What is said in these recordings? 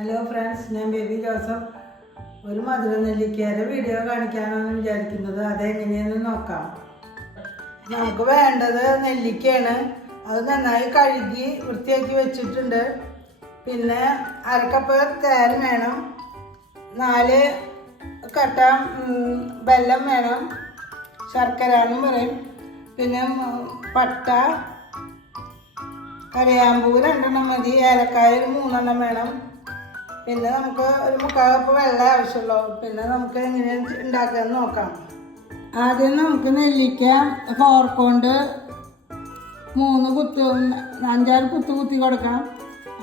Hello friends, ഞാൻ baby Joseph. ഒരു മധുര നെല്ലിക്കയുടെ video കാണിക്കാനാണ് വിചാരിക്കുന്നത്. അതെങ്ങനെയെന്ന് നോക്കാം. നമുക്ക് വേണ്ടത് നെല്ലിക്കയാണ്. അത് നന്നായി കഴുകി വൃത്തിയാക്കി വെച്ചിട്ടുണ്ട്. പിന്നെ അരക്കപ്പ് തേൻ വേണം, 4 കട്ട വെല്ലം വേണം, ശർക്കര എന്നും പറയും. പിന്നെ പട്ട, കരയാമ്പൂ 2 മതി, ഏലക്കായ 3 വേണം. പിന്നെ നമുക്ക് ഒരു 3/4 കപ്പ് വെള്ളം ആവശ്യമുള്ളൂ. പിന്നെ നമുക്ക് എങ്ങനെ ഉണ്ടാക്കാമെന്ന് നോക്കാം. ആദ്യം നമുക്ക് നെല്ലിക്ക ഫോർക്കൊണ്ട് 5-6 കുത്ത് കുത്തി കൊടുക്കാം.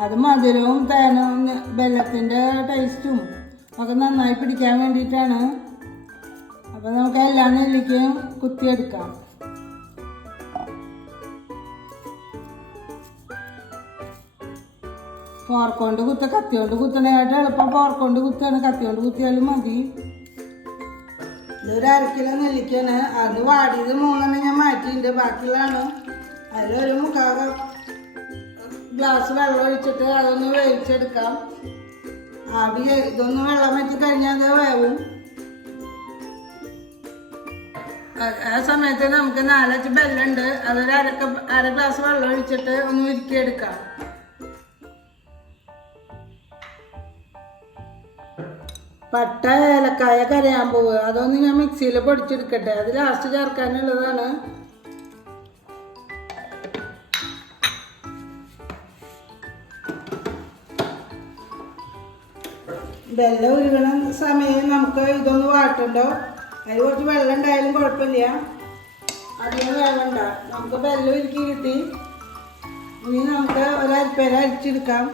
അത് മധുരവും തേനും വെല്ലത്തിൻ്റെ ടേസ്റ്റും ഒക്കെ നന്നായി പിടിക്കാൻ വേണ്ടിയിട്ടാണ്. അപ്പോൾ നമുക്ക് എല്ലാ നെല്ലിക്കയും കുത്തിയെടുക്കാം. ഫോർക്കൊണ്ട് കത്തി കൊണ്ട് കുത്തണേക്കായിട്ട് എളുപ്പം ഫോർക്കൊണ്ട് കുത്താണ്. കത്തി കൊണ്ട് കുത്തിയാലും മതി. ഇതൊരു 1/2 കിലോ നെല്ലിക്കാണ്. അത് വാടിയത് 3 ഞാൻ മാറ്റിയിട്ടുണ്ട്. ബാക്കിയുള്ളതാണ്. അതിലൊരു 3/4 ഗ്ലാസ് വെള്ളം ഒഴിച്ചിട്ട് അതൊന്ന് വേവിച്ചെടുക്കാം. ഇതൊന്ന് വെള്ളം വെച്ച് കഴിഞ്ഞാൽ അത് വേവും. ആ സമയത്ത് നമുക്ക് 4 ബെല്ലുണ്ട്. അതൊരു 1/2 ഗ്ലാസ് വെള്ളം ഒഴിച്ചിട്ട് ഒന്ന് ഉരുക്കിയെടുക്കാം. പട്ട, ഏലക്കായ, കരയാമ്പൂവ് അതൊന്ന് ഞാൻ മിക്സിയിൽ പൊടിച്ചെടുക്കട്ടെ. അത് ലാസ്റ്റ് ചേർക്കാനുള്ളതാണ്. വെള്ളം ഉരുകണ സമയം നമുക്ക് ഇതൊന്ന് വാട്ടണ്ടോ. അതിൽ കുറച്ച് വെള്ളം ഉണ്ടായാലും കുഴപ്പമില്ല. അധികം വേവണ്ട. നമുക്ക് വെള്ളം ഉരുക്കി കിട്ടി. ഇനി നമുക്ക് ഒരരിപ്പേര അരിച്ചെടുക്കാം.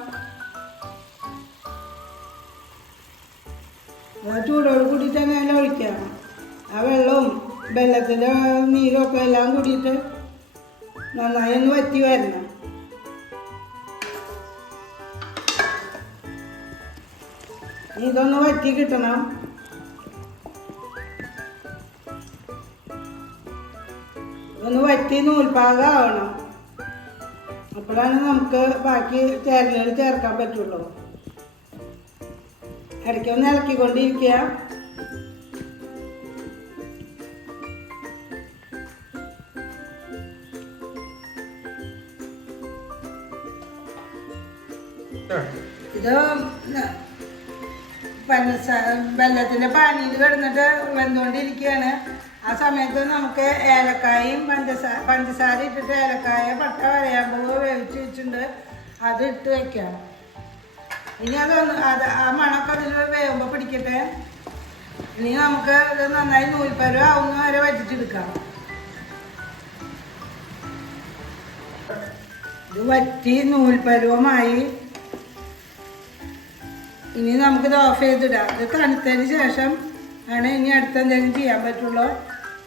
ചൂടോട് കൂടിയിട്ട് തന്നെ അതിൽ ഒഴിക്കാം. ആ വെള്ളവും വെള്ളത്തിൻ്റെ നീരൊക്കെ എല്ലാം കൂടിയിട്ട് നന്നായി ഒന്ന് വറ്റി വരണം. ഇതൊന്ന് വറ്റി കിട്ടണം. ഒന്ന് വറ്റി നൂൽപ്പാകം ആവണം. അപ്പോഴാണ് നമുക്ക് ബാക്കി ചേരലുകൾ ചേർക്കാൻ പറ്റുള്ളൂ. ഇടയ്ക്കൊന്ന് ഇളക്കിക്കൊണ്ടിരിക്കുക. ഇത് വെള്ളത്തിൻ്റെ പാനിയിൽ കിടന്നിട്ട് വെന്തുകൊണ്ടിരിക്കുകയാണ്. ആ സമയത്ത് നമുക്ക് ഏലക്കായും പഞ്ചസാര ഇട്ടിട്ട് ഏലക്കായ, പട്ട, കരയാമ്പൂവ് വേവിച്ച് വെച്ചിട്ടുണ്ട്. അത് ഇട്ട് വയ്ക്കാം. ഇനി ആ മണമൊക്കെ അതിൽ വേകുമ്പോൾ പിടിക്കട്ടെ. ഇനി നമുക്ക് ഇത് നന്നായി നൂൽപ്പരുവം ആവുന്ന വരെ വറ്റിച്ചെടുക്കാം. ഇത് വറ്റി നൂൽപ്പരുവമായി. ഇനി നമുക്കിത് ഓഫ് ചെയ്തിടാം. ഇത് തണുത്തതിന് ശേഷം ആണ് ഇനി അടുത്ത എന്തെങ്കിലും ചെയ്യാൻ പറ്റുള്ളൂ.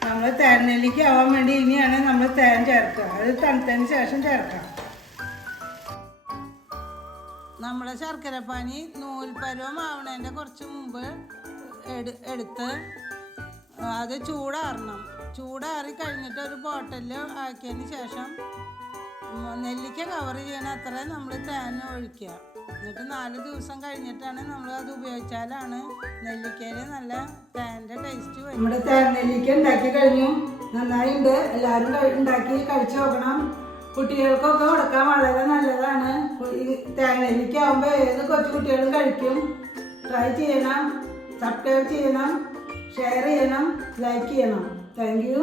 നമ്മൾ തേൻ നെല്ലിക്ക ആവാൻ വേണ്ടി ഇനിയാണ് നമ്മൾ തേൻ ചേർക്കുക. അത് തണുത്തതിന് ശേഷം ചേർക്കാം. നമ്മുടെ ശർക്കരപ്പാനി നൂൽപ്പരുവം ആവണതിൻ്റെ കുറച്ച് മുമ്പ് എടുത്ത് അത് ചൂടാറണം. ചൂടാറി കഴിഞ്ഞിട്ട് ഒരു ബോട്ടിലിൽ ആക്കിയതിന് ശേഷം നെല്ലിക്ക കവർ ചെയ്യണ അത്രയും നമ്മൾ തേൻ ഒഴിക്കുക. എന്നിട്ട് 4 ദിവസം കഴിഞ്ഞിട്ടാണ് നമ്മൾ അത് ഉപയോഗിച്ചാലാണ് നെല്ലിക്കയിൽ നല്ല തേൻ്റെ ടേസ്റ്റ് വരും. നമ്മുടെ തേൻ നെല്ലിക്ക ഉണ്ടാക്കി കഴിഞ്ഞു. നന്നായിട്ടുണ്ട്. എല്ലാവരും ഉണ്ടാക്കി കഴിച്ചു നോക്കണം. കുട്ടികൾക്കൊക്കെ കൊടുക്കാൻ വളരെ നല്ലതാണ്. തേൻ നെല്ലിക്ക ആകുമ്പോൾ ഏത് കൊച്ചു കുട്ടികളും കഴിക്കും. ട്രൈ ചെയ്യണം, സബ്സ്ക്രൈബ് ചെയ്യണം, ഷെയർ ചെയ്യണം, ലൈക്ക് ചെയ്യണം. Thank you.